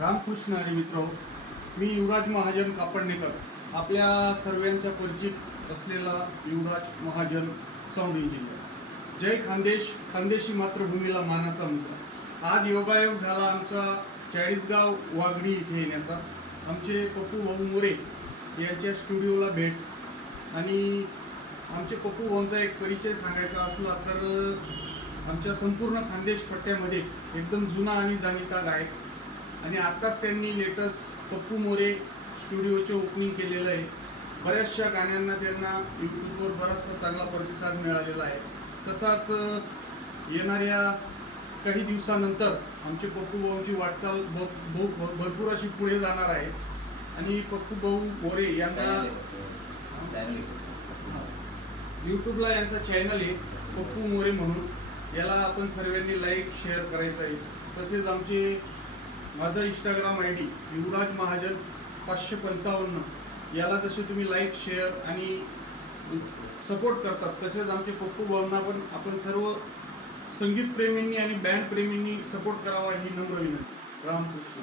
रामकृष्ण हरी मित्र, मी युवराज महाजन कापडणेकर, आपल्या सर्वांच्या परिचित असलेला युवराज महाजन साऊंड इंजिनियर। जय खानदेश, खानदेशी मातृभूमीला मानाचा मुजरा। आज योगायोग झाला आमचा चाळीसगाव वाघडी इथे येण्याचा। आमचे पप्पू भाऊ मोरे यांच्या स्टुडिओला भेट आणि आमचे पप्पू भाऊंचा एक परिचय सांगायचा असला तर आमच्या संपूर्ण खानदेश पट्ट्यामध्ये एकदम जुना आणि जाणीता गायक आणि आत्ताच त्यांनी लेटेस्ट पप्पू मोरे स्टुडिओचे ओपनिंग केलेलं आहे। बऱ्याचशा गाण्यांना त्यांना यूट्यूबवर बराचसा चांगला प्रतिसाद मिळालेला आहे। तसाच येणाऱ्या काही दिवसानंतर आमचे पप्पू भाऊंची वाटचाल भरपूर अशी पुढे जाणार आहे आणि पप्पू भाऊ मोरे यांना यूट्यूबला यांचा चॅनल आहे पप्पू मोरे म्हणून, याला आपण सर्वांनी लाईक शेअर करायचं आहे। तसेच आमचे माझा इंस्टाग्राम ID युवराज महाजन 555, याला जसे तुम्ही लाईक शेअर आणि सपोर्ट करतात तसेच आमचे पप्पू भाऊंना पण आपण सर्व संगीत प्रेमींनी आणि बँड प्रेमींनी सपोर्ट करावा ही नम्र विनंती। रामकृष्ण।